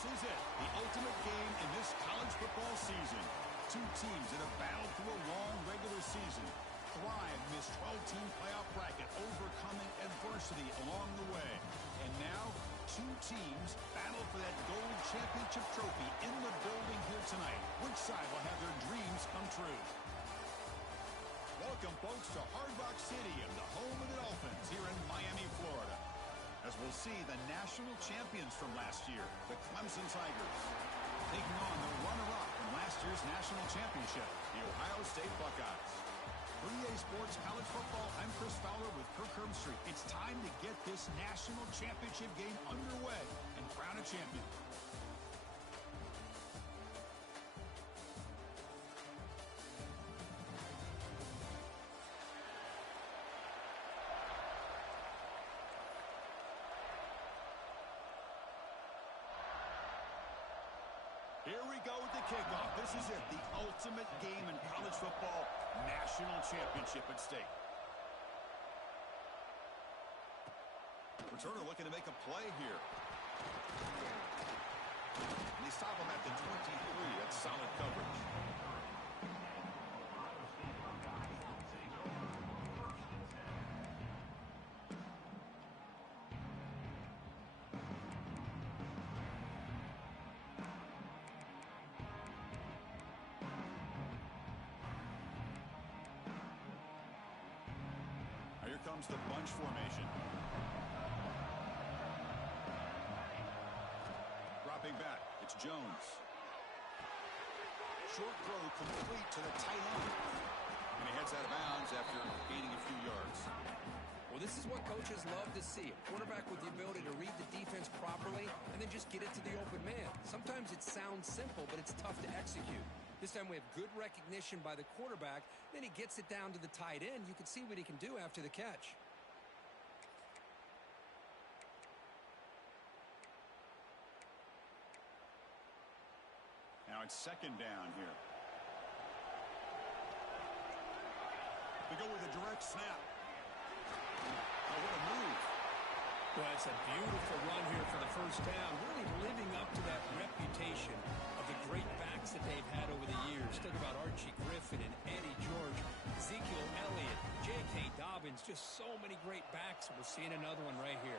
This is it, the ultimate game in this college football season. Two teams that have battled through a long regular season, thrived in this 12-team playoff bracket, overcoming adversity along the way. And now, two teams battle for that gold championship trophy in the building here tonight. Which side will have their dreams come true? Welcome, folks, to Hard Rock Stadium, the home of the Dolphins here in Miami, Florida. As we'll see the national champions from last year, the Clemson Tigers, taking on the runner-up from last year's national championship, the Ohio State Buckeyes. For EA Sports College Football, I'm Chris Fowler with Kirk Herbstreit. It's time to get this national championship game underway and crown a champion. Here we go with the kickoff. This is it, the ultimate game in college football, national championship at stake. Returner looking to make a play here. And they stop him at the 23. That's solid coverage. Here comes the bunch formation. Dropping back, it's Jones. Short throw complete to the tight end. And he heads out of bounds after gaining a few yards. Well, this is what coaches love to see. A quarterback with the ability to read the defense properly and then just get it to the open man. Sometimes it sounds simple, but it's tough to execute. This time we have good recognition by the quarterback. Then he gets it down to the tight end. You can see what he can do after the catch. Now it's second down here. We go with a direct snap. Oh, what a move. Well, it's a beautiful run here for the first down, really living up to that reputation of the great backs that they've had over the years. Think about Archie Griffin and Eddie George, Ezekiel Elliott, J.K. Dobbins, just so many great backs, and we're seeing another one right here.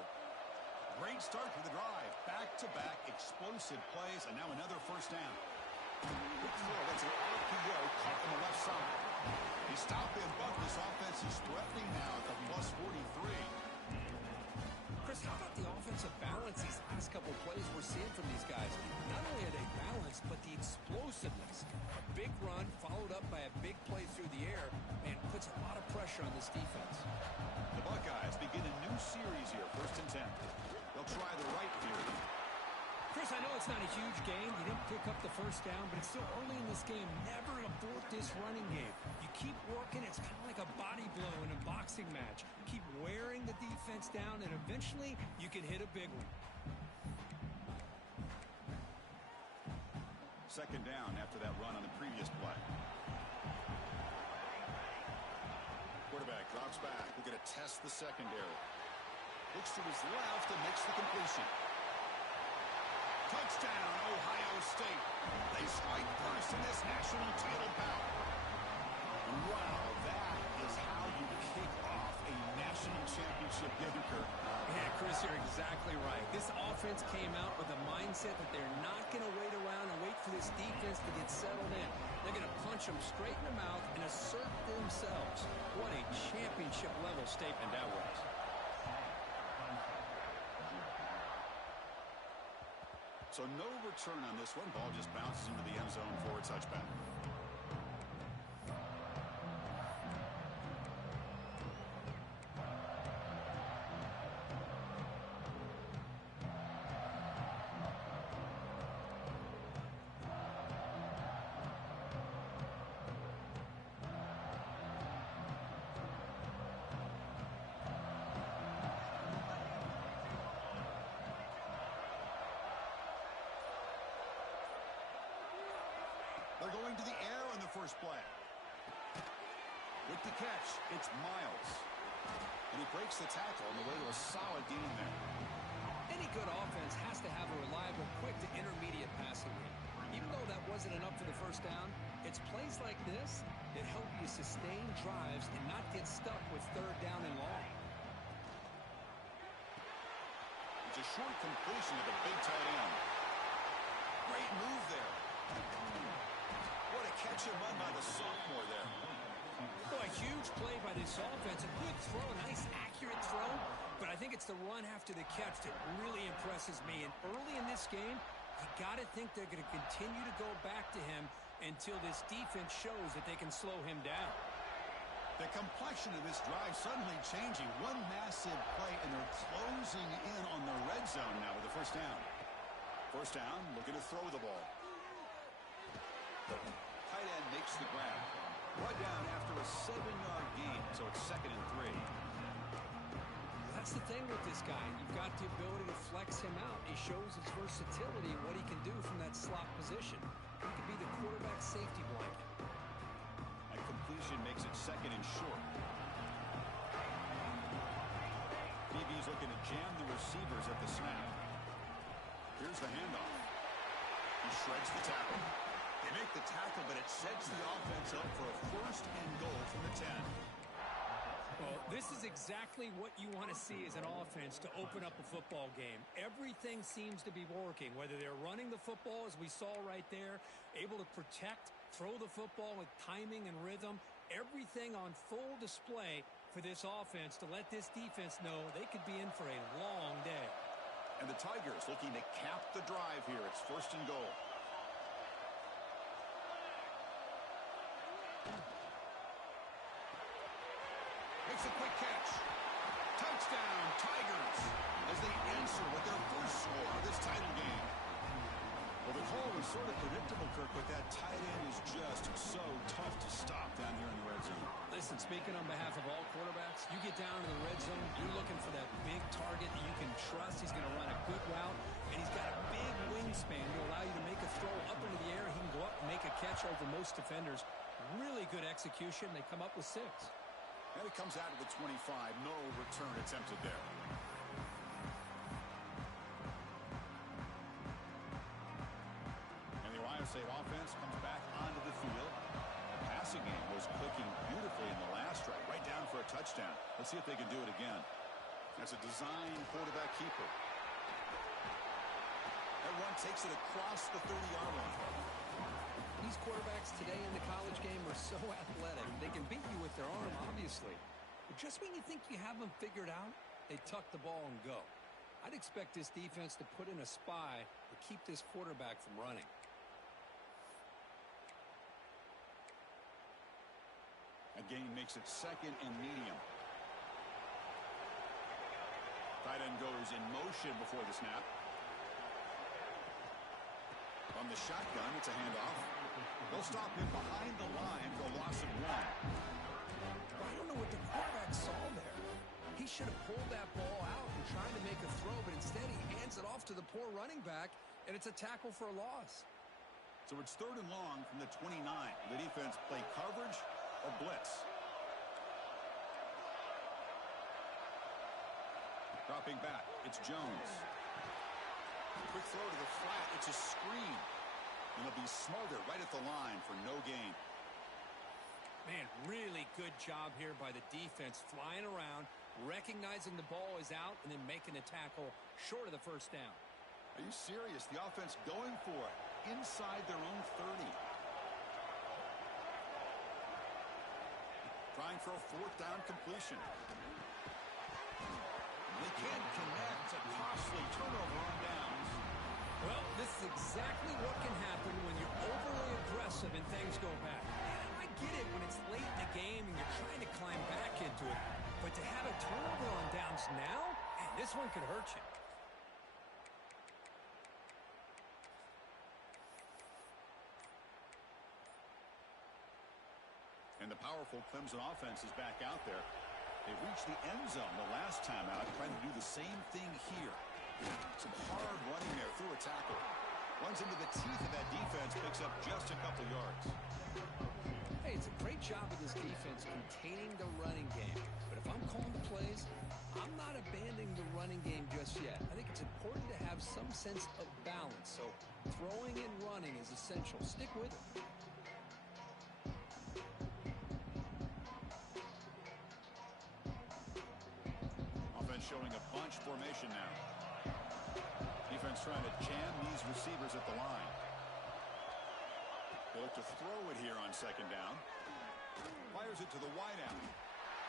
Great start to the drive. Back-to-back explosive plays, and now another first down. Good throw. That's an RPO caught on the left side. He stopped in, but this offense is threatening now at the plus 43. Chris, how about the offensive balance these last couple plays we're seeing from these guys? Not only are they balanced, but the explosiveness. A big run followed up by a big play through the air and puts a lot of pressure on this defense. The Buckeyes begin a new series here, 1st and 10. They'll try the right here. Chris, I know it's not a huge game. You didn't pick up the first down, but it's still early in this game. Never abort this running game. You keep working. It's kind of like a body blow in a boxing match. Keep wearing the defense down, and eventually you can hit a big one. Second down after that run on the previous play. Quarterback drops back. We're going to test the secondary. Looks to his left and makes the completion. Touchdown, Ohio State. They strike first in this national title bout. Wow, that is how you kick off a national championship game, Kirk. Yeah, Chris, you're exactly right. This offense came out with a mindset that they're not going to wait around and wait for this defense to get settled in. They're going to punch them straight in the mouth and assert themselves. What a championship-level statement that was. So no return on this one. Ball just bounces into the end zone for a touchback. They're going to the air on the first play. With the catch, it's Miles. And he breaks the tackle on the way to a solid gain there. And Any good offense has to have a reliable, quick to intermediate passing game. Even though that wasn't enough for the first down, it's plays like this that help you sustain drives and not get stuck with third down and long. It's a short completion to the big tight end. Great move there. What a catch and run by the sophomore there. Boy, huge play by this offense. A good throw, nice accurate throw. But I think it's the run after the catch that really impresses me. And early in this game, you got to think they're going to continue to go back to him until this defense shows that they can slow him down. The complexion of this drive suddenly changing. One massive play, and they're closing in on the red zone now with the first down. First down, looking to throw the ball. Tight end makes the grab. Brought down after a 7-yard gain, so it's 2nd and 3. That's the thing with this guy. You've got the ability to flex him out. He shows his versatility and what he can do from that slot position. He could be the quarterback safety blanket. That completion makes it 2nd and short. DB's looking to jam the receivers at the snap. Here's the handoff. He shreds the tackle. They make the tackle, but it sets the offense up for a 1st and goal from the 10. Well, this is exactly what you want to see as an offense to open up a football game. Everything seems to be working, whether they're running the football, as we saw right there, able to protect, throw the football with timing and rhythm, everything on full display for this offense to let this defense know they could be in for a long day. And the Tigers looking to cap the drive here. It's 1st and goal. Makes a quick catch. Touchdown, Tigers, as they answer with their first score of this title game. Well, the call was sort of predictable, Kirk, but that tight end is just so tough to stop down here in the red zone. Listen, speaking on behalf of all quarterbacks, you get down to the red zone, you're looking for that big target that you can trust. He's going to run a good route, and he's got a big wingspan to allow you to make a throw up into the air. He can go up and make a catch over most defenders. Really good execution. They come up with 6. And it comes out of the 25. No return attempted there. And the Ohio State offense comes back onto the field. The passing game was clicking beautifully in the last drive, right down for a touchdown. Let's see if they can do it again. That's a design quarterback keeper. That run takes it across the 30-yard line. These quarterbacks today in the college game are so athletic. They can beat you with their arm, obviously. But just when you think you have them figured out, they tuck the ball and go. I'd expect this defense to put in a spy to keep this quarterback from running. A gain makes it 2nd and medium. Tight end goes in motion before the snap. On the shotgun, it's a handoff. They'll stop him behind the line for a loss of 1. I don't know what the quarterback saw there. He should have pulled that ball out and tried to make a throw, but instead he hands it off to the poor running back, and it's a tackle for a loss. So it's 3rd and long from the 29. The defense play coverage or blitz. Dropping back, it's Jones. Quick throw to the flat. It's a screen. And it'll be smothered right at the line for no gain. Man, really good job here by the defense, flying around, recognizing the ball is out, and then making a tackle short of the first down. Are you serious? The offense going for it inside their own 30. Trying for a 4th down completion. They can't connect. A costly turnover on downs. Well, this is exactly what can happen when you're overly aggressive and things go bad. And I get it when it's late in the game and you're trying to climb back into it. But to have a turnover on downs now, man, this one could hurt you. And the powerful Clemson offense is back out there. They reached the end zone the last time out, trying to do the same thing here. Some hard running there through a tackle. Runs into the teeth of that defense, picks up just a couple yards. Hey, it's a great job of this defense containing the running game. But if I'm calling the plays, I'm not abandoning the running game just yet. I think it's important to have some sense of balance. So throwing and running is essential. Stick with it. Offense showing a bunch formation now. Defense trying to jam these receivers at the line. They look to throw it here on second down. Fires it to the wideout.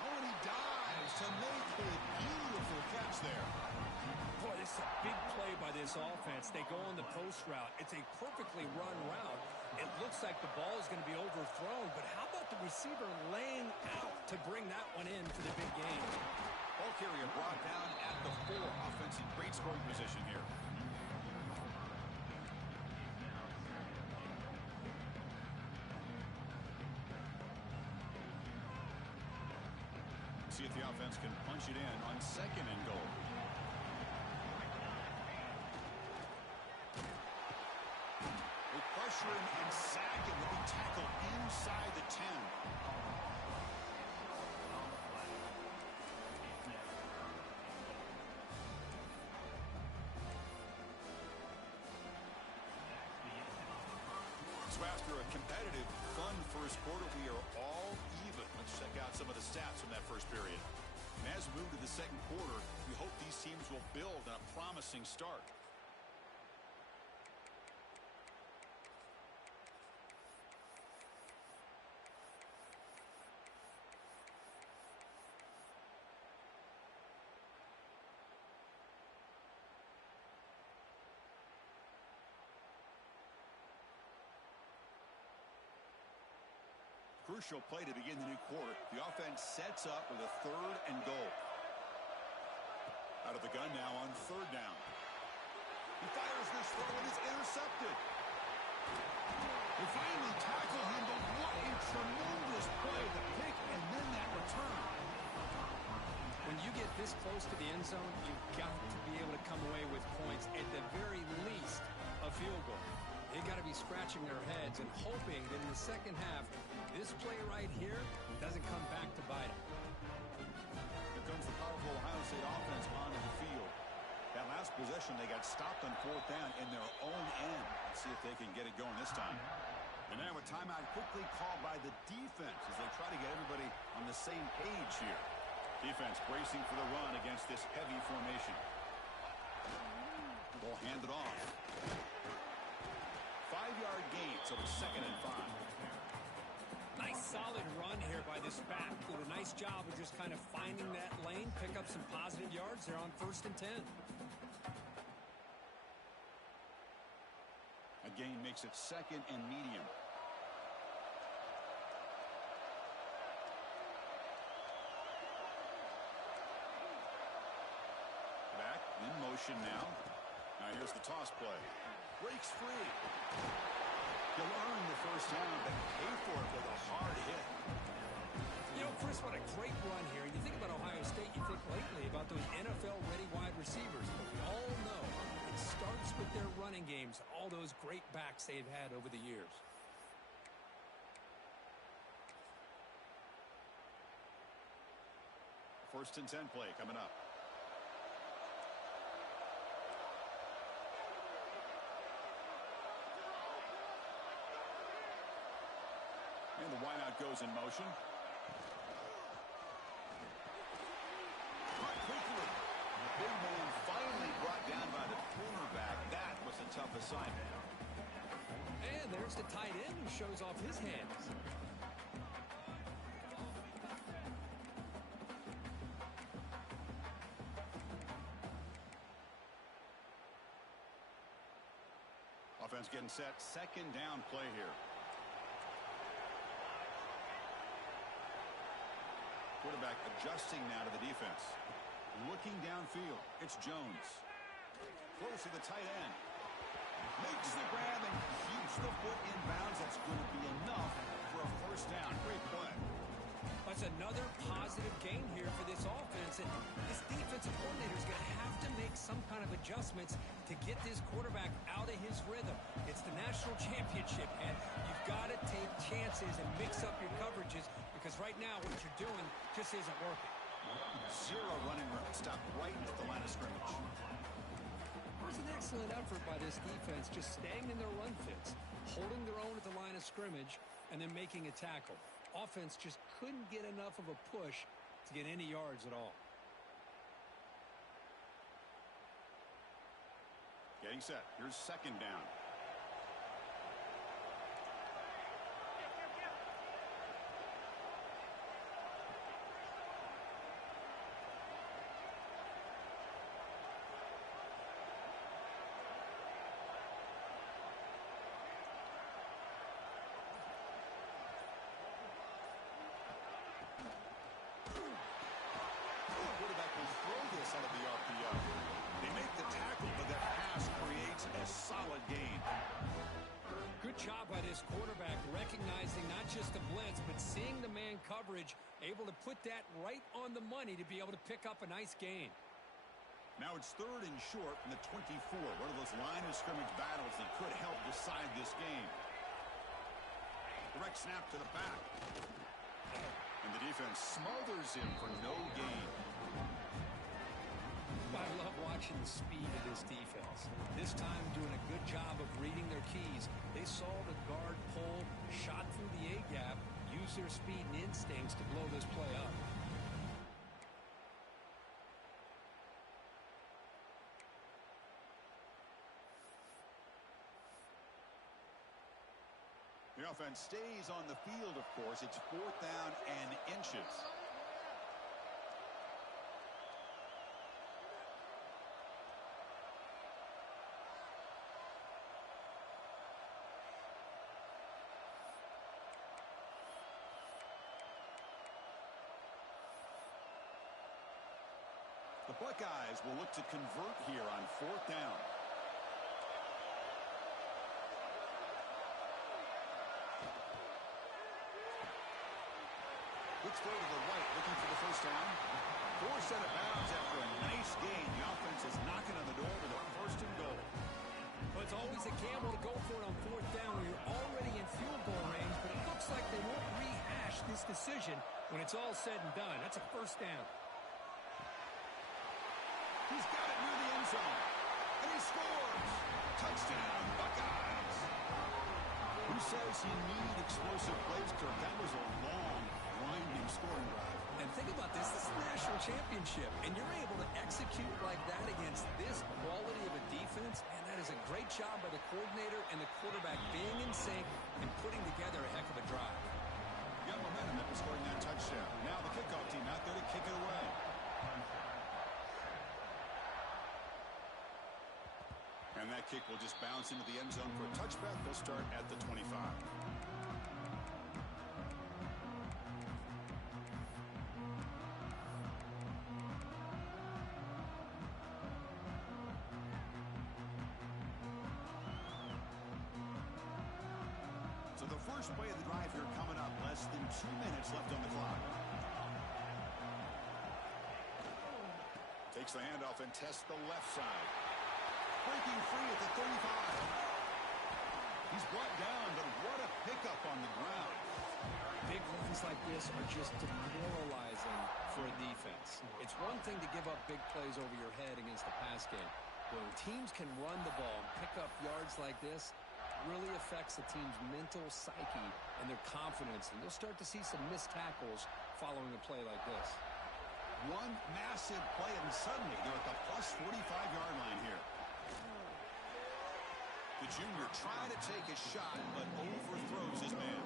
Oh, and he dives to make a beautiful catch there. Boy, this is a big play by this offense. They go on the post route. It's a perfectly run route. It looks like the ball is going to be overthrown, but how about the receiver laying out to bring that one in for the big game? Ball carrier brought down at the 4. Offense in great scoring position here. See if the offense can punch it in on second and goal. They pressure him and sack him with the tackle inside the 10. So after a competitive, fun first quarter, we are all even. Let's check out some of the stats from that first period. And as we move to the second quarter, we hope these teams will build on a promising start. Crucial play to begin the new quarter. The offense sets up with a 3rd and goal. Out of the gun now on 3rd down. He fires this throw and is intercepted. They finally tackle him, but what a tremendous play. The pick and then that return. When you get this close to the end zone, you've got to be able to come away with points, at the very least a field goal. They got to be scratching their heads and hoping that in the second half, this play right here doesn't come back to bite them. Here comes the powerful Ohio State offense onto the field. That last possession, they got stopped on 4th down in their own end. Let's see if they can get it going this time. And now a timeout quickly called by the defense as they try to get everybody on the same page here. Defense bracing for the run against this heavy formation. Ball handed off. 5-yard gain, so it's 2nd and 5. Nice solid run here by this back. Did a nice job of just kind of finding that lane, pick up some positive yards there on 1st and 10. A gain makes it 2nd and medium. Back in motion now. Now here's the toss play. Breaks free. He'll earn the 1st down, but pay for it with a hard hit. You know, Chris, what a great run here. You think about Ohio State, you think lately about those NFL-ready wide receivers. But we all know it starts with their running games, all those great backs they've had over the years. First and 10 play coming up. And the wideout goes in motion. Caught quickly. The big man finally brought down by the cornerback. That was a tough assignment. And there's the tight end who shows off his hands. Offense getting set. 2nd down play here. Quarterback adjusting now to the defense. Looking downfield. It's Jones. Close to the tight end. Makes the grab and keeps the foot in bounds. That's going to be enough for a 1st down. Great play. That's another positive game here for this offense. And this defensive coordinator is going to have to make some kind of adjustments to get this quarterback out of his rhythm. It's the national championship, and you've got to take chances and mix up your coverages, because right now what you're doing just isn't working. Zero running room. Stopped right at the line of scrimmage. It was an excellent effort by this defense, just staying in their run fits, holding their own at the line of scrimmage, and then making a tackle. Offense just couldn't get enough of a push to get any yards at all. Getting set. Here's second down. Quarterback will throw this out of the RPO. They make the tackle, but that pass creates a solid gain. Good job by this quarterback, recognizing not just the blitz, but seeing the man coverage, able to put that right on the money to be able to pick up a nice gain. Now it's third and short from the 24. One of those line of scrimmage battles that could help decide this game. Direct snap to the back. And the defense smothers him for no gain. I love watching the speed of this defense. This time doing a good job of reading their keys. They saw the guard pull, shot through the A-gap, used their speed and instincts to blow this play up. The offense stays on the field, of course. It's fourth down and inches. The Buckeyes will look to convert here on fourth down. Let's throw to the right, looking for the first down. Forced out of bounds after a nice gain. The offense is knocking on the door with a first and goal. Well, it's always a gamble to go for it on fourth down when you're already in field goal range, but it looks like they won't rehash this decision when it's all said and done. That's a first down. He's got it near the end zone. And he scores. Touchdown, Buckeyes. Who says you need explosive plays, Kirk? That was a long, winding scoring drive. And think about this. This is the national championship, and you're able to execute like that against this quality of a defense, and that is a great job by the coordinator and the quarterback being in sync and putting together a heck of a drive. You got momentum after scoring that touchdown. Now the kickoff team out there to kick it away. And that kick will just bounce into the end zone for a touchback. They'll start at the 25. So the first play of the drive here coming up. Less than 2 minutes left on the clock. Takes the handoff and tests the left side. Breaking free at the 35. He's brought down, but what a pickup on the ground. Big runs like this are just demoralizing for a defense. It's one thing to give up big plays over your head against the pass game. When teams can run the ball and pick up yards like this, it really affects the team's mental psyche and their confidence. And you'll start to see some missed tackles following a play like this. One massive play, and suddenly they're at the plus 45-yard line here. The junior trying to take a shot, but overthrows his man.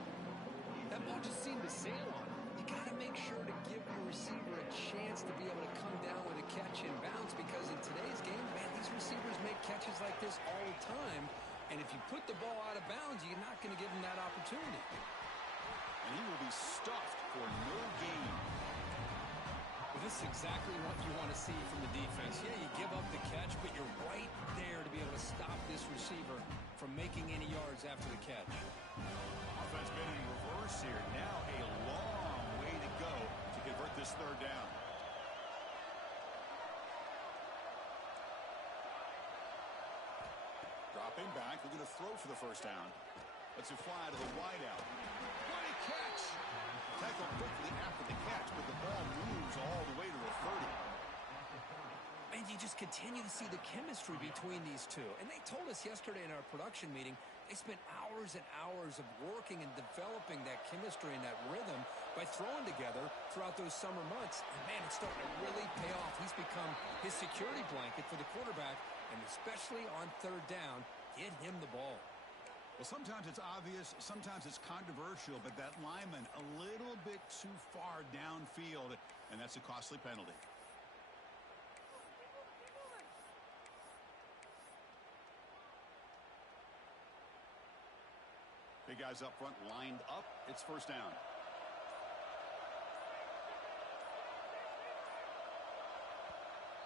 That ball just seemed to sail on him. You got to make sure to give your receiver a chance to be able to come down with a catch in bounds, because in today's game, man, these receivers make catches like this all the time. And if you put the ball out of bounds, you're not going to give them that opportunity. And he will be stuffed for no gain. Well, this is exactly what you want to see from the defense. Yeah, you give up the catch, but you're right there to be able to stop this receiver from making any yards after the catch. Offense been in reverse here. Now a long way to go to convert this third down. Dropping back, looking to throw for the first down. Let's it fly to the wideout. catch. Tackled quickly after the catch, but the ball moves all the way to the 30. And you just continue to see the chemistry between these two. And they told us yesterday in our production meeting, they spent hours and hours of working and developing that chemistry and that rhythm by throwing together throughout those summer months. And, man, it's starting to really pay off. He's become his security blanket for the quarterback, and especially on third down, get him the ball. Well, sometimes it's obvious, sometimes it's controversial, but that lineman a little bit too far downfield, and that's a costly penalty. Big guys up front lined up. It's first down.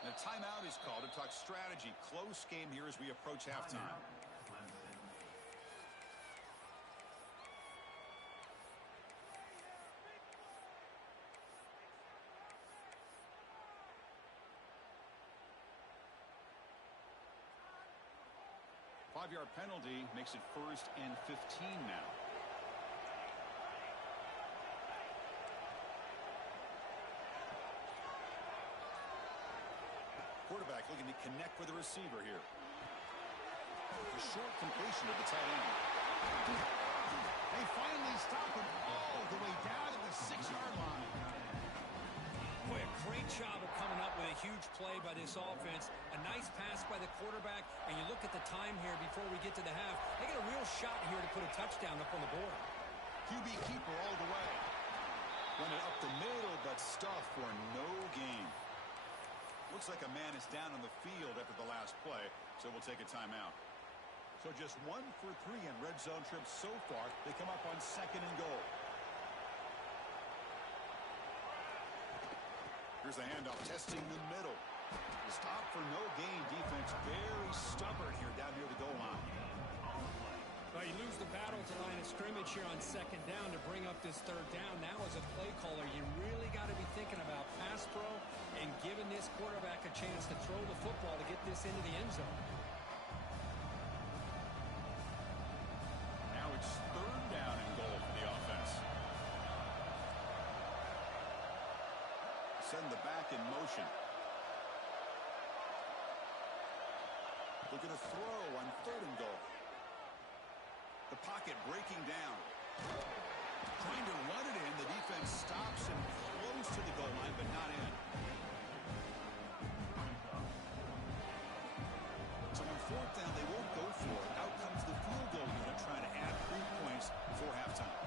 And a timeout is called to talk strategy. Close game here as we approach halftime. Five-yard penalty makes it 1st and 15 now. Quarterback looking to connect with the receiver here. A short completion to the tight end. They finally stop him all the way down at the 6-yard line. Boy, a great job of coming up with a huge play by this offense. A nice pass by the quarterback, and you look at the time here before we get to the half. They get a real shot here to put a touchdown up on the board. QB keeper all the way. Run it up the middle, but stuff for no gain. Looks like a man is down on the field after the last play, so we'll take a timeout. So just 1 for 3 in red zone trips so far. They come up on 2nd and goal. Here's the handoff, testing the middle. The stop for no gain. Defense very stubborn here down near the goal line. Well, you lose the battle to line of scrimmage here on 2nd down to bring up this 3rd down. Now as a play caller, you really got to be thinking about pass pro and giving this quarterback a chance to throw the football to get this into the end zone. Now it's 3rd down and goal for the offense. Send the back in motion. Looking to throw on 3rd and goal. The pocket breaking down. Trying to run it in. The defense stops him close to the goal line, but not in. So on 4th down, they won't go for it. Out comes the field goal unit trying to add 3 points before halftime.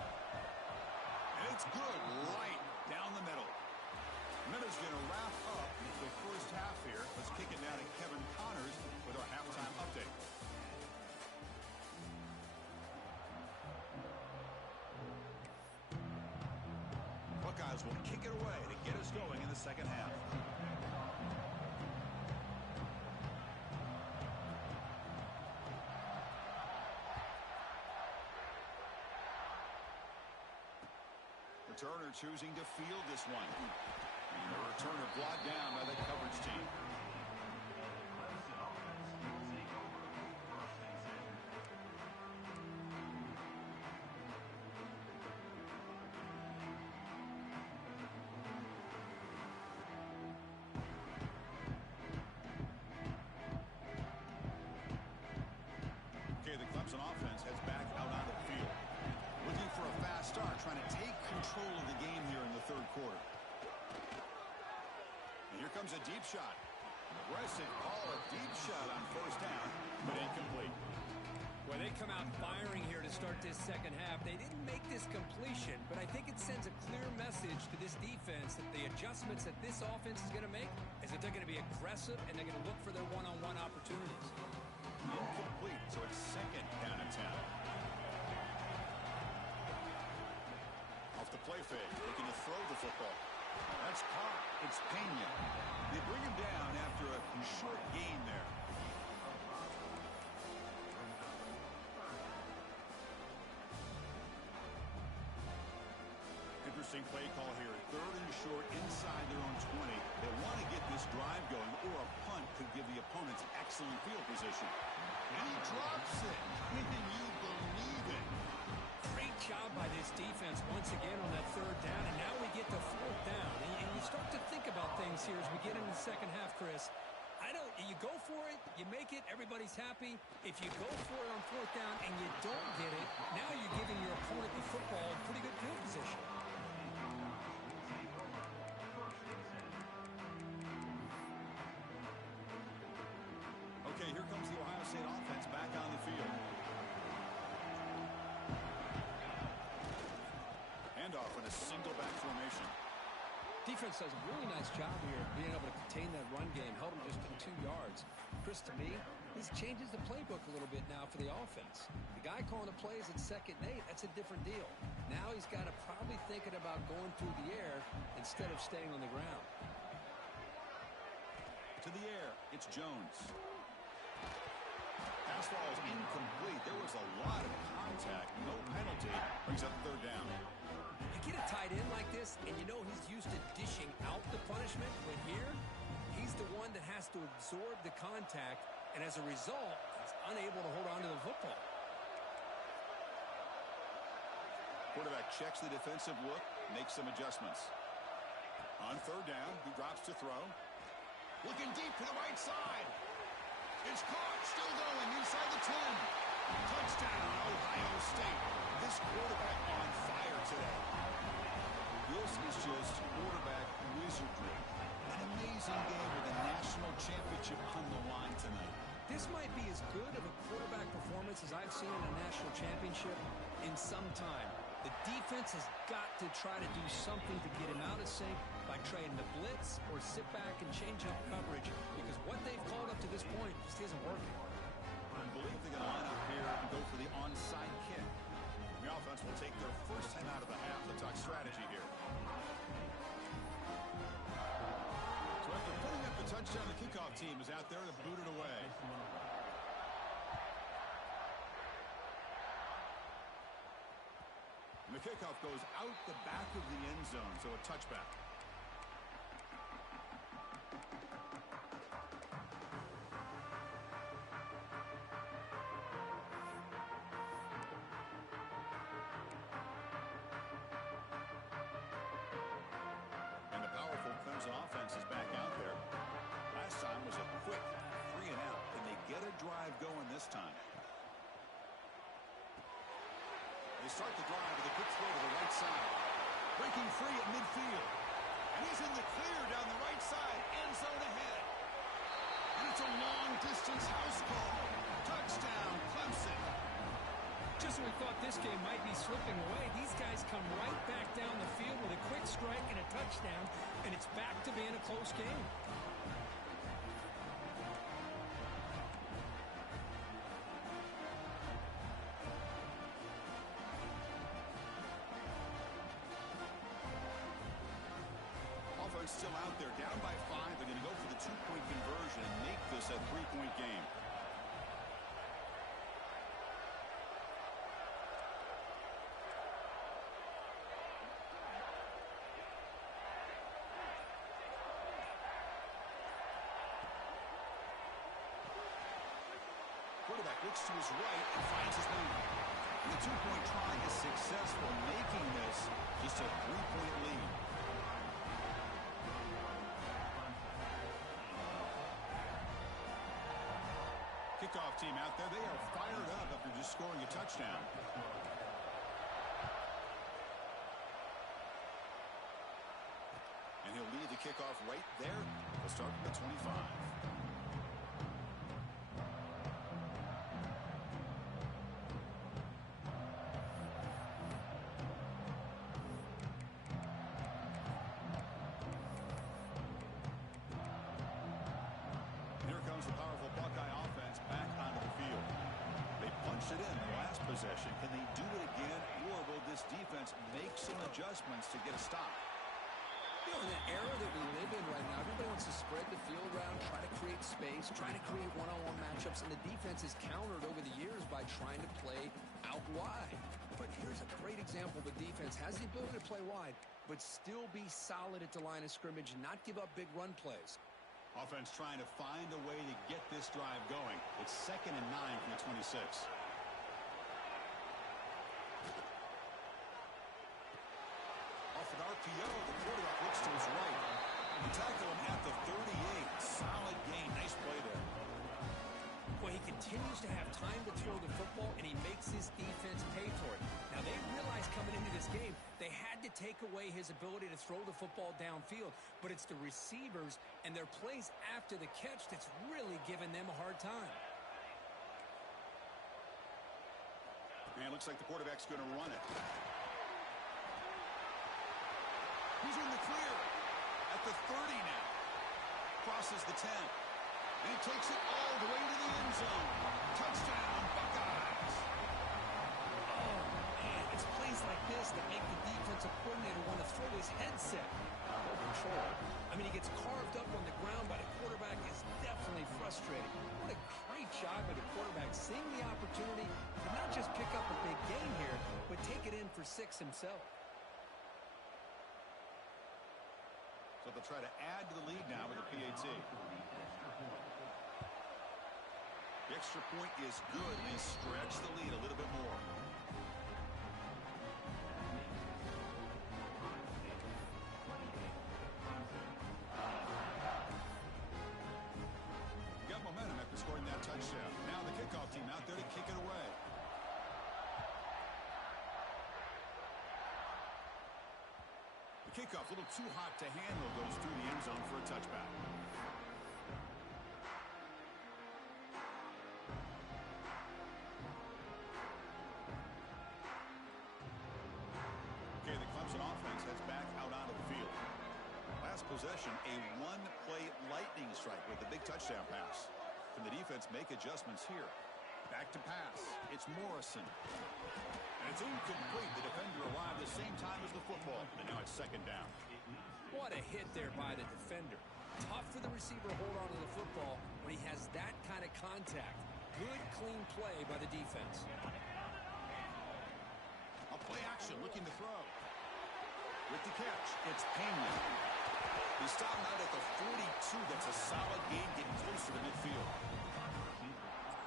And it's good right down the middle. Miller's going to wrap up the first half here. Let's kick it down to Kevin Connors with our halftime update. Buckeyes will kick it away to get us going in the second half. Returner choosing to field this one. And the returner brought down by the coverage team. Okay, the Clemson offense heads back out onto the field. Looking for a fast start, trying to take control of the game here in the 3rd quarter. And here comes a deep shot. Aggressive call, a deep shot on 1st down, but incomplete. Well, they come out firing here to start this second half. They didn't make this completion, but I think it sends a clear message to this defense that the adjustments that this offense is going to make is that they're going to be aggressive and they're going to look for their one-on-one opportunities. Incomplete, so it's 2nd down and 10. Off the play fake, looking to throw the football. That's caught. It's Pena. They bring him down after a short gain there. Interesting play call here. 3rd and short inside their own 20. They want to get this drive going, or a punt could give the opponents excellent field position. And he drops it. Can you believe it? Great job by this defense once again on that third down, and now we get to fourth down. And you start to think about things here as we get into the second half, Chris. You go for it, you make it, everybody's happy. If you go for it on fourth down and you don't get it, now you're giving your opponent the football in pretty good field position. Okay, here comes the Ohio State offense back on the field. Handoff in a single back formation. Defense does a really nice job here of being able to contain that run game, held them just in 2 yards. Chris, to me, this changes the playbook a little bit now for the offense. The guy calling the plays at 2nd and 8, that's a different deal. Now he's got to probably thinking about going through the air instead of staying on the ground. To the air, it's Jones. Pass ball is incomplete. There was a lot of contact, no penalty. Brings up 3rd down. You get a tight end like this, and you know he's used to dishing out the punishment, but here, he's the one that has to absorb the contact, and as a result, he's unable to hold on to the football. Quarterback checks the defensive look, makes some adjustments. On 3rd down, he drops to throw. Looking deep to the right side. It's caught, still going inside the 10. Touchdown, Ohio State. This quarterback on fire today. This is just quarterback wizardry. An amazing game with a national championship on the line tonight. This might be as good of a quarterback performance as I've seen in a national championship in some time. The defense has got to try to do something to get him out of sync by trying to blitz or sit back and change up coverage, because what they've called up to this point just isn't working. I believe they're going to line up here and go for the onside kick. The offense will take their first time out of the half. The talk strategy here. So after putting up the touchdown, the kickoff team is out there to boot it away. And the kickoff goes out the back of the end zone, so a touchback. Offense is back out there. Last time was a quick 3 and out. Can they get a drive going this time? They start the drive with a quick throw to the right side. Breaking free at midfield. And he's in the clear down the right side. End zone ahead. And it's a long-distance house call. Touchdown, Clemson. Just when we thought this game might be slipping away, these guys come right back down the field with a quick strike and a touchdown, and it's back to being a close game. Offense still out there, down by 5. They're going to go for the 2-point conversion and make this a 3-point game. Quarterback looks to his right and finds his man. The 2-point try is successful, making this just a 3-point lead. Kickoff team out there. They are fired up after just scoring a touchdown. And he'll lead the kickoff right there. We'll start from the 25. Possession. Can they do it again, or will this defense make some adjustments to get a stop? You know, in the era that we live in right now, everybody wants to spread the field around, try to create space, try to create one-on-one matchups, and the defense is countered over the years by trying to play out wide. But here's a great example. The defense has the ability to play wide, but still be solid at the line of scrimmage and not give up big run plays. Offense trying to find a way to get this drive going. It's 2nd and 9 from the 26. to his right. You tackle him at the 38. Solid gain. Nice play there. Well, he continues to have time to throw the football, and he makes his defense pay for it. Now, they realized coming into this game they had to take away his ability to throw the football downfield, but it's the receivers and their plays after the catch that's really giving them a hard time. And it looks like the quarterback's going to run it. He's in the clear at the 30 now. Crosses the 10. And he takes it all the way to the end zone. Touchdown, Buckeyes. Oh, man, it's plays like this that make the defensive coordinator want to throw his headset. No control. I mean, he gets carved up on the ground by the quarterback. Is definitely frustrating. What a great job by the quarterback seeing the opportunity to not just pick up a big gain here, but take it in for 6 himself. So they'll try to add to the lead now with the PAT. The extra point is good. They stretch the lead a little bit more. Got momentum after scoring that touchdown. Now the kickoff team out there to kick it away. The kickoff, a little too hot to handle, goes through the end zone for a touchback. Okay, the Clemson offense heads back out onto the field. Last possession, a one-play lightning strike with a big touchdown pass. Can the defense make adjustments here? Back to pass. It's Morrison. And it's incomplete. The defender arrived the same time as the football. And now it's second down. What a hit there by the defender. Tough for the receiver to hold on to the football when he has that kind of contact. Good, clean play by the defense. A play action, looking to throw. With the catch, it's Payne. He stopped out at the 42. That's a solid gain, getting closer to midfield.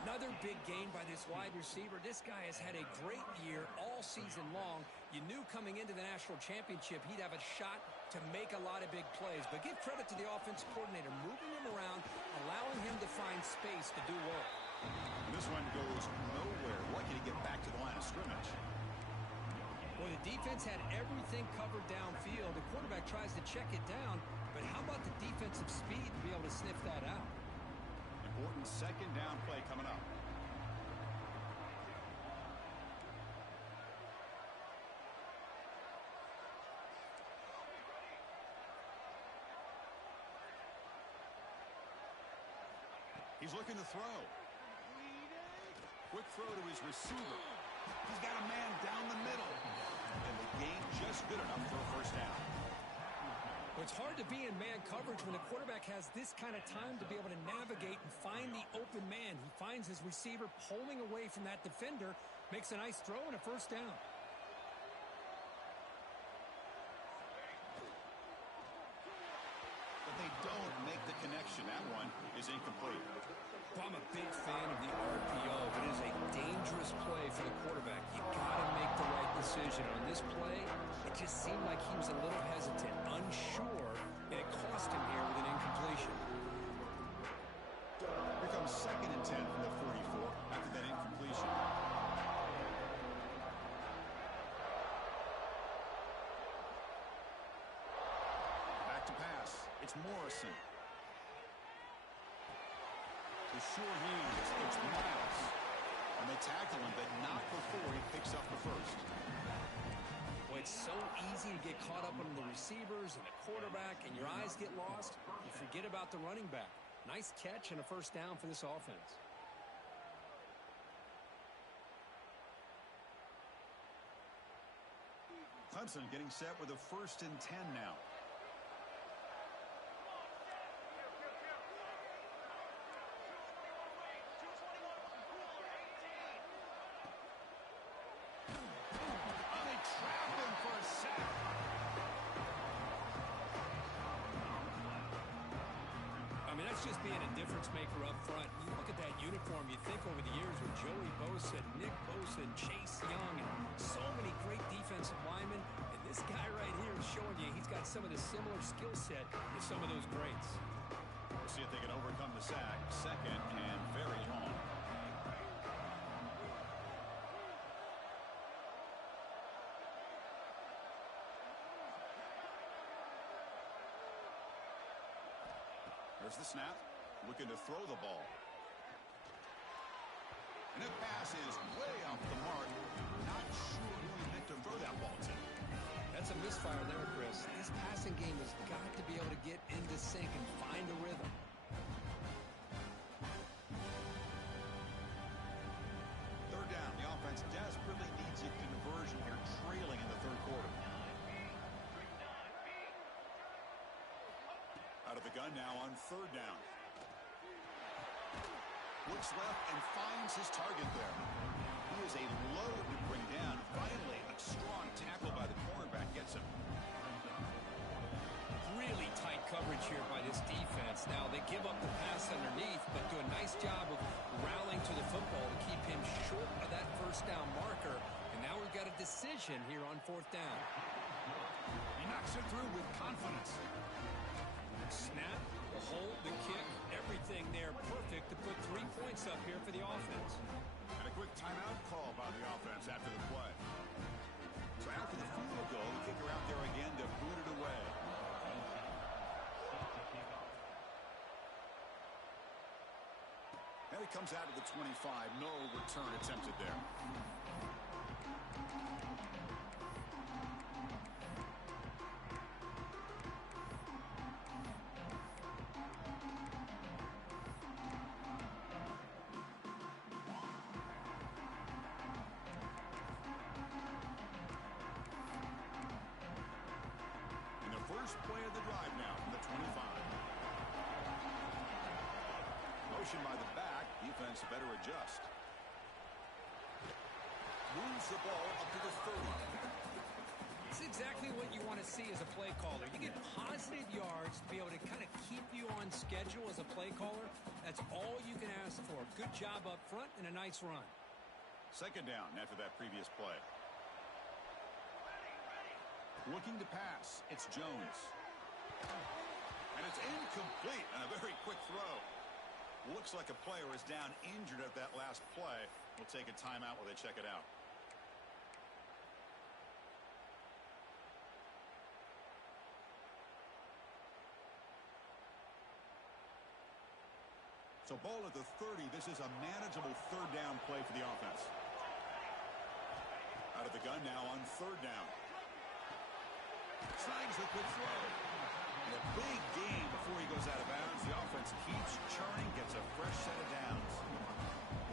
Another big gain by this wide receiver. This guy has had a great year all season long. You knew coming into the national championship he'd have a shot to make a lot of big plays. But give credit to the offensive coordinator, moving him around, allowing him to find space to do work. This one goes nowhere. Lucky to get back to the line of scrimmage. Well, the defense had everything covered downfield. The quarterback tries to check it down, but how about the defensive speed to be able to sniff that out? Important second down play coming up. He's looking to throw. Quick throw to his receiver. He's got a man down the middle. And the gain just good enough for a first down. Well, it's hard to be in man coverage when the quarterback has this kind of time to be able to navigate and find the open man. He finds his receiver pulling away from that defender, makes a nice throw and a first down. But they don't make the connection. That one is incomplete. Well, I'm a big fan of the RPO. It is a dangerous play for the quarterback. You got to make the right decision. On this play, it just seemed like he was a little hesitant, unsure, and it cost him here with an incompletion. Here comes second and 10 from the 44 after that incompletion. Back to pass. It's Morrison. The sure hands. It's Miles. And they tackle him, but not before he picks up the first. Well, it's so easy to get caught up on the receivers and the quarterback, and your eyes get lost. You forget about the running back. Nice catch and a first down for this offense. Clemson getting set with a first and 10 now. Just being a difference maker up front. You look at that uniform, you think over the years with Joey Bosa, Nick Bosa, and Chase Young, and so many great defensive linemen, and this guy right here is showing you he's got some of the similar skill set to some of those greats. We'll see if they can overcome the sack. Second and very long. There's the snap. Looking to throw the ball. And the pass is way off the mark. Not sure who he meant to throw that ball to. That's a misfire there, Chris. This passing game has got to be able to get into sync and find a rhythm. Third down. The offense desperately needs a conversion here, trailing in the third quarter. Out of the gun now on third down. Looks left and finds his target there. He is a load to bring down. Finally, a strong tackle by the cornerback gets him. Really tight coverage here by this defense. Now, they give up the pass underneath, but do a nice job of rallying to the football to keep him short of that first down marker. And now we've got a decision here on fourth down. He knocks it through with confidence. Snap, the hold, the kick, everything there perfect to put 3 points up here for the offense. And a quick timeout call by the offense after the play. So after the field goal, the kicker out there again to boot it away. And it comes out of the 25. No return attempted there. First play of the drive now from the 25. Motion by the back. Defense better adjust. Moves the ball up to the 30. It's exactly what you want to see as a play caller. You get positive yards to be able to kind of keep you on schedule as a play caller. That's all you can ask for. Good job up front and a nice run. Second down after that previous play. Looking to pass. It's Jones. And it's incomplete and a very quick throw. Looks like a player is down injured at that last play. We'll take a timeout while they check it out. So ball at the 30. This is a manageable third down play for the offense. Out of the gun now on third down. Snags the quick throw. And a big gain before he goes out of bounds. The offense keeps churning, gets a fresh set of downs.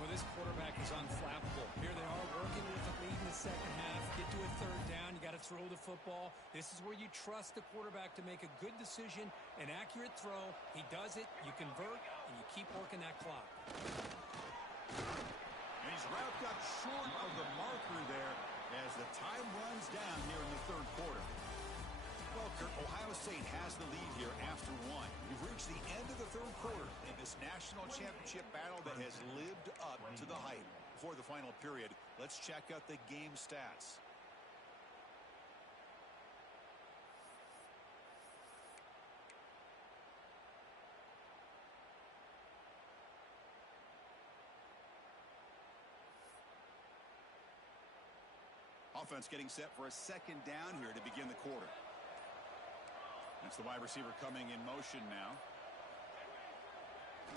Well, this quarterback is unflappable. Here they are working with the lead in the second half. Get to a third down. You got to throw the football. This is where you trust the quarterback to make a good decision, an accurate throw. He does it, you convert, and you keep working that clock. And he's wrapped up short of the marker there as the time runs down here in the third quarter. Well, Kurt, Ohio State has the lead here after one. We've reached the end of the third quarter in this national championship battle that has lived up to the hype. Before the final period, let's check out the game stats. Offense getting set for a second down here to begin the quarter. That's the wide receiver coming in motion now.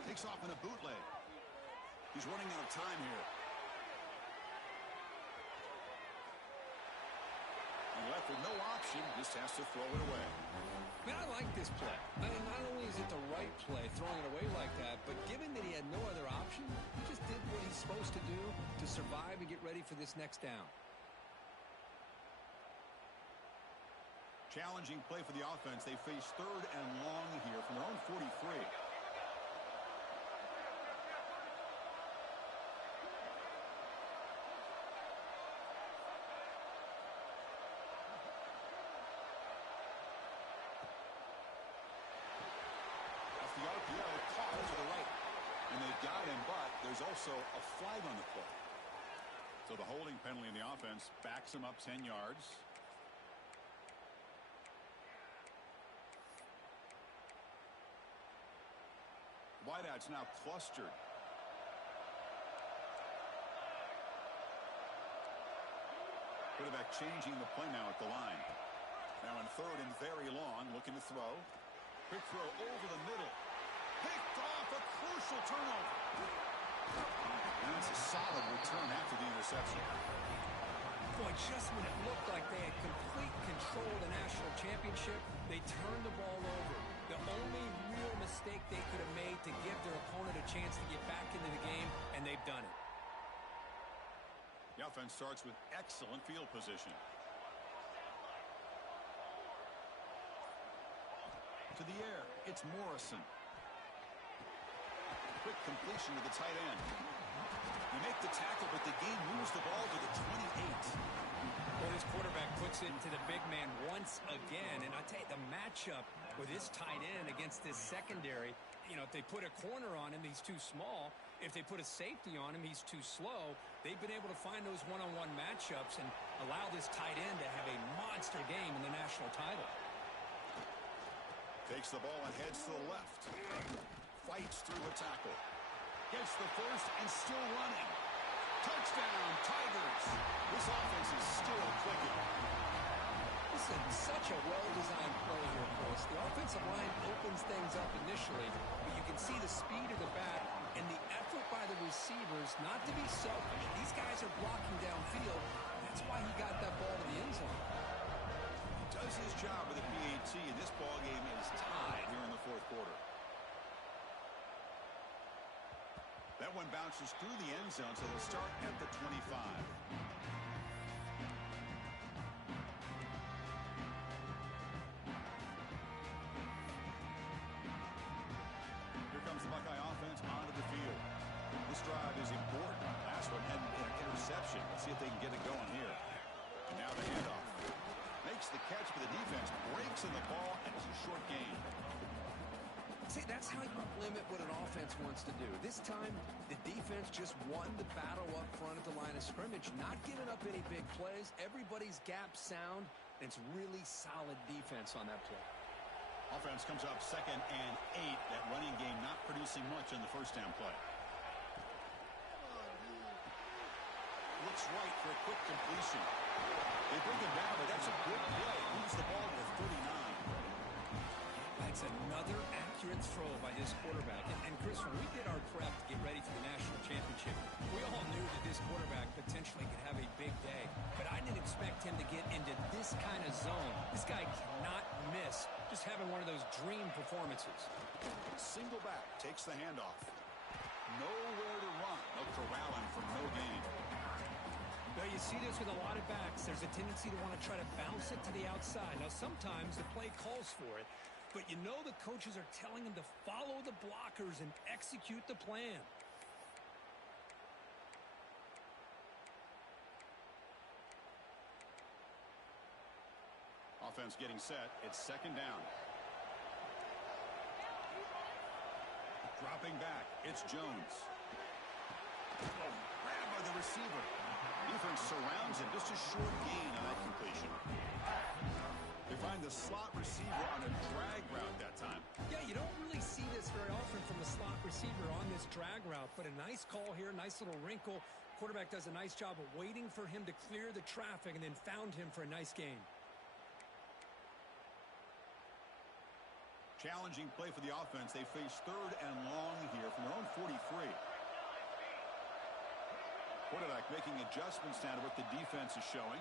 Takes off in a bootleg. He's running out of time here. He left with no option, just has to throw it away. Man, I like this play. I mean, not only is it the right play, throwing it away like that, but given that he had no other option, he just did what he's supposed to do to survive and get ready for this next down. Challenging play for the offense. They face third and long here from their own 43. Off the RPO, caught to the right. And they've got him, but there's also a flag on the play. So the holding penalty in the offense backs him up 10 yards. Wideouts now clustered. Quarterback changing the play now at the line. Now in third and very long, looking to throw. Quick throw over the middle. Picked off, a crucial turnover. And it's a solid return after the interception. Boy, just when it looked like they had complete control of the national championship, they turned the ball over. The only real mistake they could have made to give their opponent a chance to get back into the game, and they've done it. The offense starts with excellent field position. To the air, it's Morrison. Quick completion to the tight end. They make the tackle, but the game moves the ball to the 28. Well, this quarterback puts it to the big man once again. And I tell you, the matchup with this tight end against this secondary, you know, if they put a corner on him, he's too small. If they put a safety on him, he's too slow. They've been able to find those one-on-one matchups and allow this tight end to have a monster game in the national title. Takes the ball and heads to the left. Fights through a tackle. Gets the first and still running. Touchdown, Tigers. This offense is still clicking. This is such a well-designed play here, Chris. The offensive line opens things up initially, but you can see the speed of the back and the effort by the receivers not to be selfish. These guys are blocking downfield. That's why he got that ball to the end zone. Does his job with the PAT, and this ball game is tied here in the fourth quarter. That one bounces through the end zone, so they'll start at the 25. Here comes the Buckeye offense onto the field. This drive is important. Last one had an interception. Let's see if they can get it going here. And now the handoff. Makes the catch, but the defense breaks in the ball, and it's a short gain. See, that's how you limit what an offense wants to do. This time, the defense just won the battle up front at the line of scrimmage, not giving up any big plays. Everybody's gap sound, and it's really solid defense on that play. Offense comes up 2nd and 8. That running game not producing much in the first down play. Looks right for a quick completion. They bring him down, but that's a good play. Moves the ball to the 39. That's another accurate throw by this quarterback. And Chris, when we did our prep to get ready for the national championship, we all knew that this quarterback potentially could have a big day. But I didn't expect him to get into this kind of zone. This guy cannot miss just having one of those dream performances. Single back, takes the handoff. Nowhere to run. They'll corral him for no gain. Well, you see this with a lot of backs. There's a tendency to want to try to bounce it to the outside. Now, sometimes the play calls for it, but you know the coaches are telling them to follow the blockers and execute the plan. Offense getting set. It's 2nd down. Dropping back. It's Jones. Oh, grabbed by the receiver. Defense surrounds him. Just a short gain on that completion. They find the slot receiver on a drag route that time. Yeah, you don't really see this very often from the slot receiver on this drag route, but a nice call here, nice little wrinkle. Quarterback does a nice job of waiting for him to clear the traffic and then found him for a nice gain. Challenging play for the offense. They face 3rd and long here from their own 43. Quarterback making adjustments now to what the defense is showing.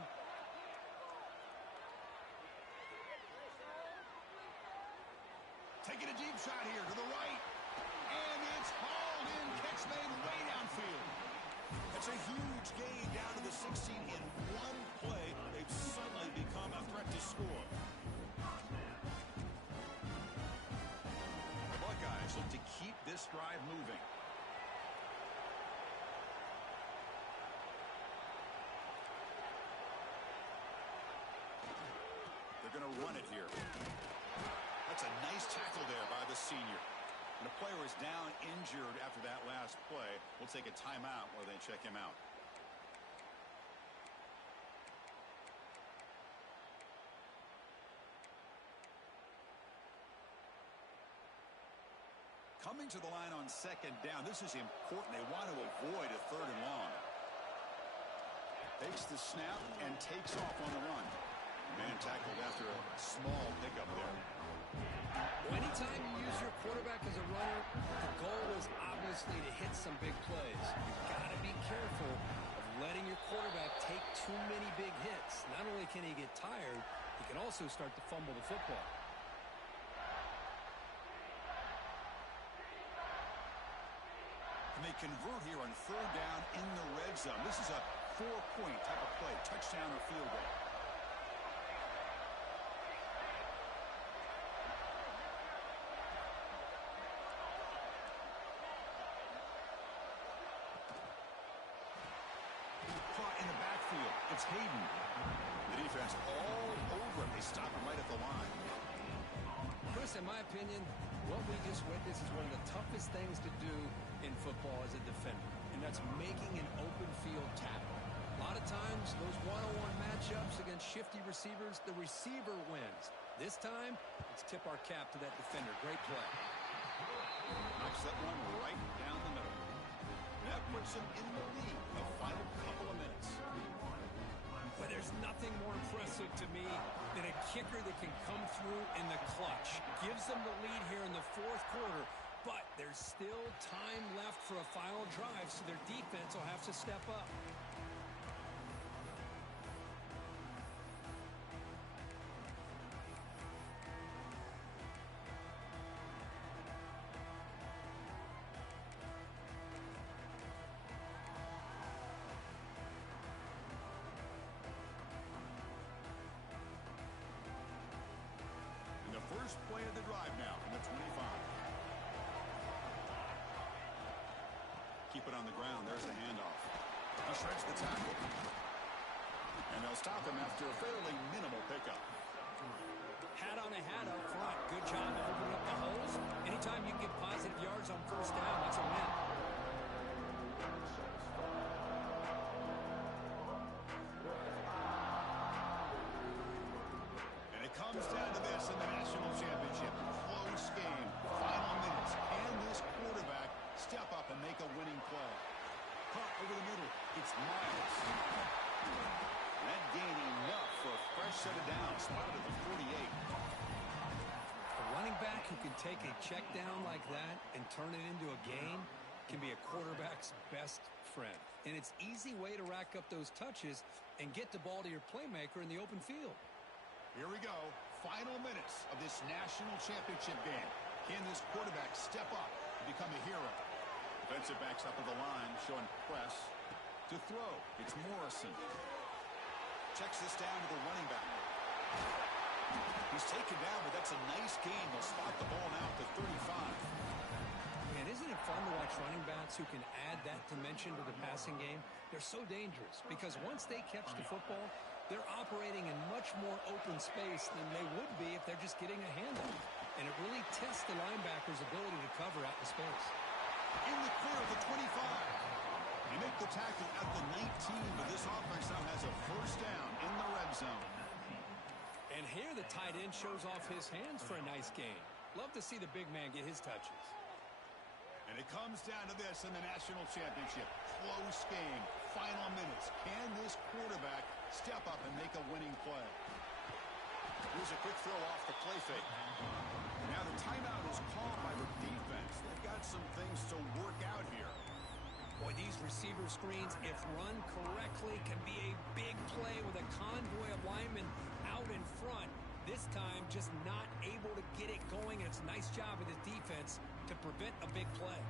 Taking a deep shot here to the right. And it's hauled in. Catch made way downfield. That's a huge gain down to the 16 in one play. They've suddenly become a threat to score. The Buckeyes look to keep this drive moving. They're going to run it here. That's a nice tackle there by the senior. And the player is down injured after that last play. We'll take a timeout while they check him out. Coming to the line on second down. This is important. They want to avoid a third and long. Takes the snap and takes off on the run. Man tackled after a small pickup there. Well, anytime you use your quarterback as a runner, the goal is obviously to hit some big plays. You've got to be careful of letting your quarterback take too many big hits. Not only can he get tired, he can also start to fumble the football. And they convert here on third down in the red zone. This is a 4-point type of play, touchdown or field goal. Caught in the backfield. It's Hayden. The defense all over him. They stop him right at the line. Chris, in my opinion, what we just witnessed is one of the toughest things to do in football as a defender, and that's making an open field tackle. A lot of times, those one-on-one matchups against shifty receivers, the receiver wins. This time, let's tip our cap to that defender. Great play. Knocks that one right down the middle. That puts him in the lead the final couple of minutes. But there's nothing more impressive to me than a kicker that can come through in the clutch. Gives them the lead here in the fourth quarter, but there's still time left for a final drive, so their defense will have to step up. First play of the drive now from the 25. Keep it on the ground. There's the handoff. He shreds the tackle. And they'll stop him after a fairly minimal pickup. Hat on a hat up front. Good job to open up the holes. Anytime you can get positive yards on first down, that's a win. Comes down to this in the national championship. Close game. Final minutes. Can this quarterback step up and make a winning play? Caught over the middle. It's Miles. That gain enough for a fresh set of downs. Spotted at the 48. A running back who can take a check down like that and turn it into a gain can be a quarterback's best friend. And it's an easy way to rack up those touches and get the ball to your playmaker in the open field. Here we go. Final minutes of this national championship game. Can this quarterback step up and become a hero? Defensive backs up at the line, showing press. To throw, it's Morrison. Checks this down to the running back. He's taken down, but that's a nice gain. They'll spot the ball now at the 35. Man, isn't it fun to watch running backs who can add that dimension to the passing game? They're so dangerous because once they catch the football, they're operating in much more open space than they would be if they're just getting a handoff. And it really tests the linebacker's ability to cover out in space. In the clear of the 25. They make the tackle at the 19, but this offense now has a first down in the red zone. And here the tight end shows off his hands for a nice gain. Love to see the big man get his touches. And it comes down to this in the national championship. Close game. Final minutes. Can this quarterback step up and make a winning play? Here's a quick throw off the play fake. Now the timeout is called by the defense. They've got some things to work out here. Boy, these receiver screens, if run correctly, can be a big play with a convoy of linemen out in front. This time, just not able to get it going. It's a nice job of the defense to prevent a big play.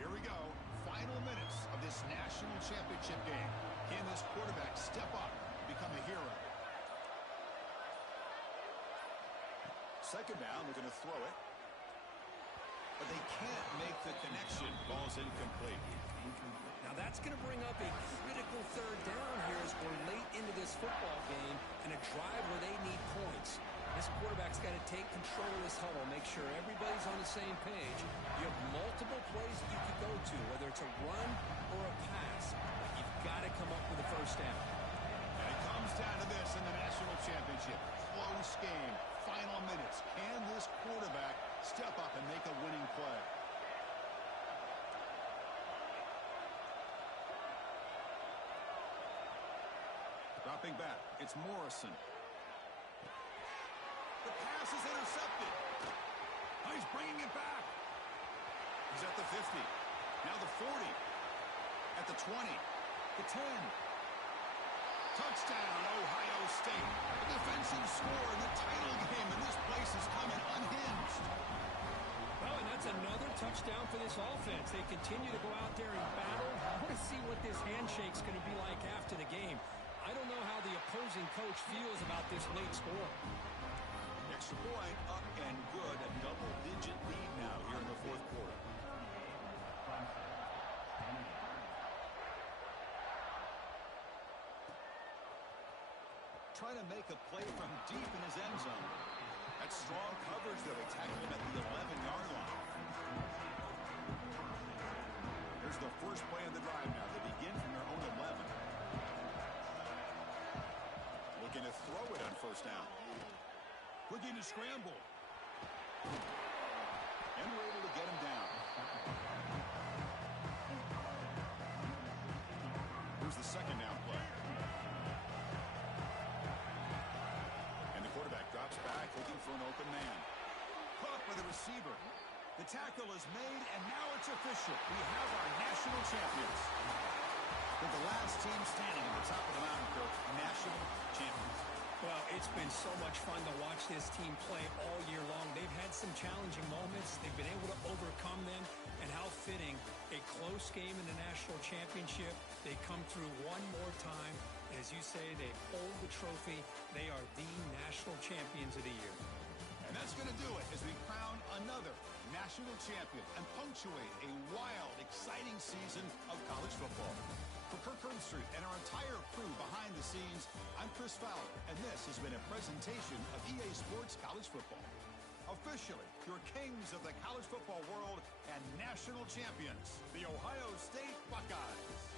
Here we go. Final minutes of this national championship game. Can this quarterback step up and become a hero? Second down, they're going to throw it. But they can't make the connection. Ball's incomplete. Now that's going to bring up a critical third down here as we're late into this football game and a drive where they need points. This quarterback's got to take control of this huddle, make sure everybody's on the same page. You have multiple plays that you could go to, whether it's a run or a pass. But you've got to come up with a first down. And it comes down to this in the national championship. Close game. Final minutes. Can this Dropping back, it's Morrison. The pass is intercepted. Oh, he's bringing it back. He's at the 50. Now the 40. At the 20. The 10. Touchdown, Ohio State. A defensive score in the title game, and this place is coming unhinged. Well, and that's another touchdown for this offense. They continue to go out there and battle. I want to see what this handshake's going to be like after the game. I don't know how the opposing coach feels about this late score. Extra point, up and good. A double-digit lead now here in the fourth quarter. Trying to make a play from deep in his end zone. That's strong coverage, though. They tackle him at the 11-yard line. Here's the first play of the drive now. They begin from their own 11. Looking to throw it on first down. Looking to scramble. And we're able to get him down. Here's the second down play. And the quarterback drops back looking for an open man. Caught by the receiver. The tackle is made, and now it's official. We have our national champions. They're the last team standing at the top of the mountain, Coach. National champions. Well, it's been so much fun to watch this team play all year long. They've had some challenging moments. They've been able to overcome them. And how fitting, a close game in the national championship. They come through one more time. And as you say, they hold the trophy. They are the national champions of the year. And that's going to do it as we crown another national champion and punctuate a wild, exciting season of college football. For Kirk Herbstreit and our entire crew behind the scenes, I'm Chris Fowler, and this has been a presentation of EA Sports College Football. Officially, your kings of the college football world and national champions, the Ohio State Buckeyes.